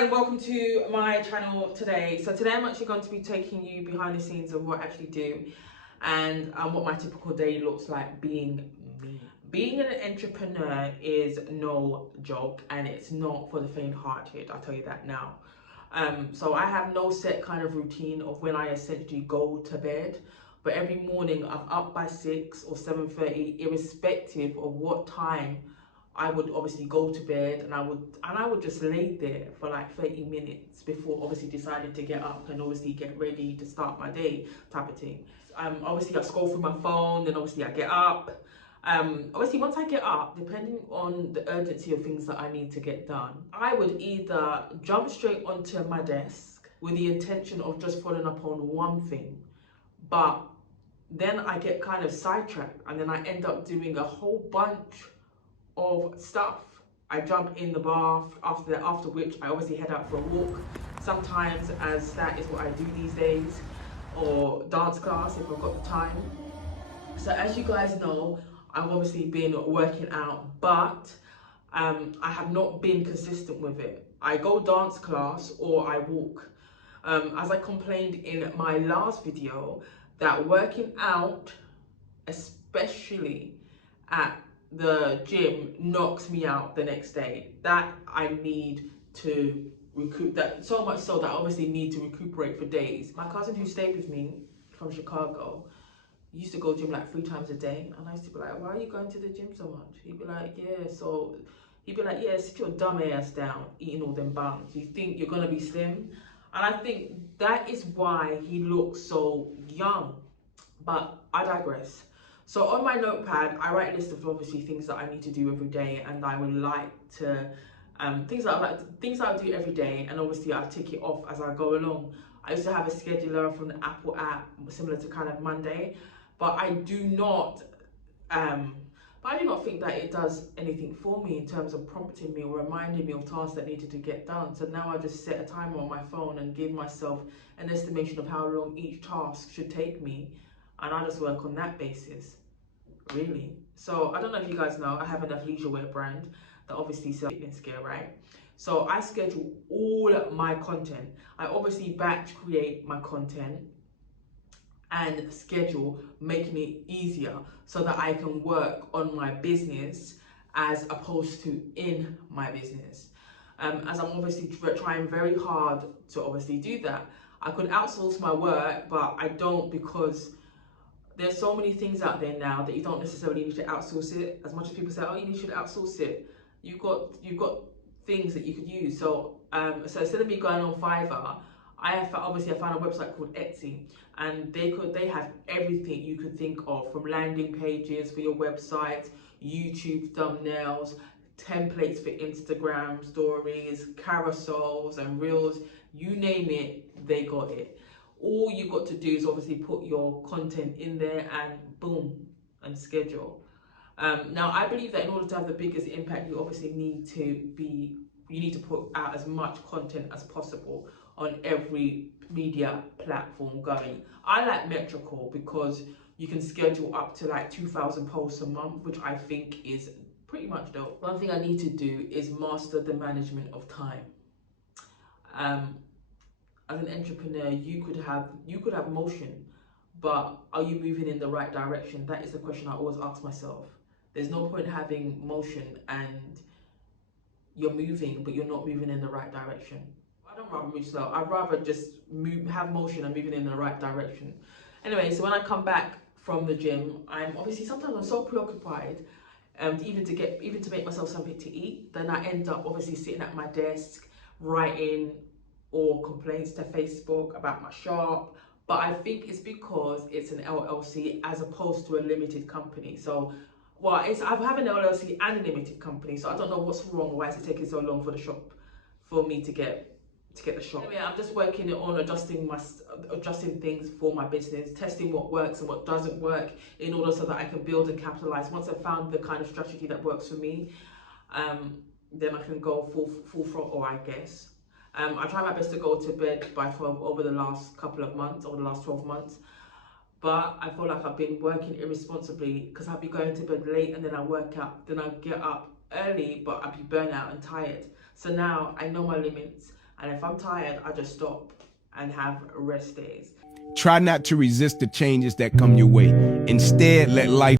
and welcome to my channel today. So today I'm actually going to be taking you behind the scenes of what I actually do and what my typical day looks like being me. Being an entrepreneur is no joke, and it's not for the faint-hearted, I'll tell you that now. So I have no set kind of routine of when I essentially go to bed, but every morning I'm up by 6 or 7:30, irrespective of what time I would obviously go to bed, and I would just lay there for like 30 minutes before obviously deciding to get up and obviously get ready to start my day type of thing. Obviously I scroll through my phone, then obviously I get up. Obviously once I get up, depending on the urgency of things that I need to get done, I would either jump straight onto my desk with the intention of just following up on one thing, but then I get kind of sidetracked and then I end up doing a whole bunch of stuff. I jump in the bath after which I obviously head out for a walk, sometimes, as that is what I do these days, or dance class if I've got the time. So as you guys know, I've obviously been working out, but I have not been consistent with it. I go dance class or I walk. As I complained in my last video, that working out, especially at the gym, knocks me out the next day. That I need to recoup, that so much so that I obviously need to recuperate for days. My cousin who stayed with me from Chicago used to go gym like 3 times a day, and I used to be like, why are you going to the gym so much? He'd be like, yeah, sit your dumb ass down eating all them buns. You think you're gonna be slim? And I think that is why he looks so young. But I digress. So on my notepad, I write a list of obviously things that I need to do every day, and I would like to things that I do every day, and obviously I tick it off as I go along. I used to have a scheduler from the Apple app, similar to kind of Monday, but I do not think that it does anything for me in terms of prompting me or reminding me of tasks that needed to get done. So now I just set a timer on my phone and give myself an estimation of how long each task should take me, and I just work on that basis, really. So I don't know if you guys know, I have an athleisure wear brand that obviously sells fitness gear, right? So I schedule all my content. I obviously batch create my content and schedule, making it easier so that I can work on my business as opposed to in my business. As I'm obviously trying very hard to obviously do that. I could outsource my work, but I don't, because there's so many things out there now that you don't necessarily need to outsource it. As much as people say, oh, you should outsource it, you've got things that you could use. So so instead of me going on Fiverr, I found a website called Etsy, and they have everything you could think of, from landing pages for your website, YouTube thumbnails, templates for Instagram stories, carousels and reels, you name it, they got it. All you got to do is obviously put your content in there and boom, and schedule. Now I believe that in order to have the biggest impact, you obviously need to put out as much content as possible on every media platform going. I like metrical because you can schedule up to like 2,000 posts a month, which I think is pretty much dope. One thing I need to do is master the management of time. As an entrepreneur, you could have motion, but are you moving in the right direction? That is the question I always ask myself. There's no point having motion and you're moving, but you're not moving in the right direction. I don't rather move slow. I'd rather just have motion and moving in the right direction. Anyway, so when I come back from the gym, sometimes I'm so preoccupied, even to make myself something to eat, then I end up obviously sitting at my desk writing or complaints to Facebook about my shop. But I think it's because it's an LLC as opposed to a limited company. So, well, I have an LLC and a limited company, so I don't know what's wrong, or why is it taking so long for me to get the shop. Anyway, I'm just working on adjusting things for my business, testing what works and what doesn't work, in order so that I can build and capitalize. Once I've found the kind of strategy that works for me, then I can go full throttle, I guess. I try my best to go to bed by 12 over the last 12 months, but I feel like I've been working irresponsibly because I'll be going to bed late and then I work out, then I get up early, but I'll be burnt out and tired. So now I know my limits. And if I'm tired, I just stop and have rest days. Try not to resist the changes that come your way. Instead, let life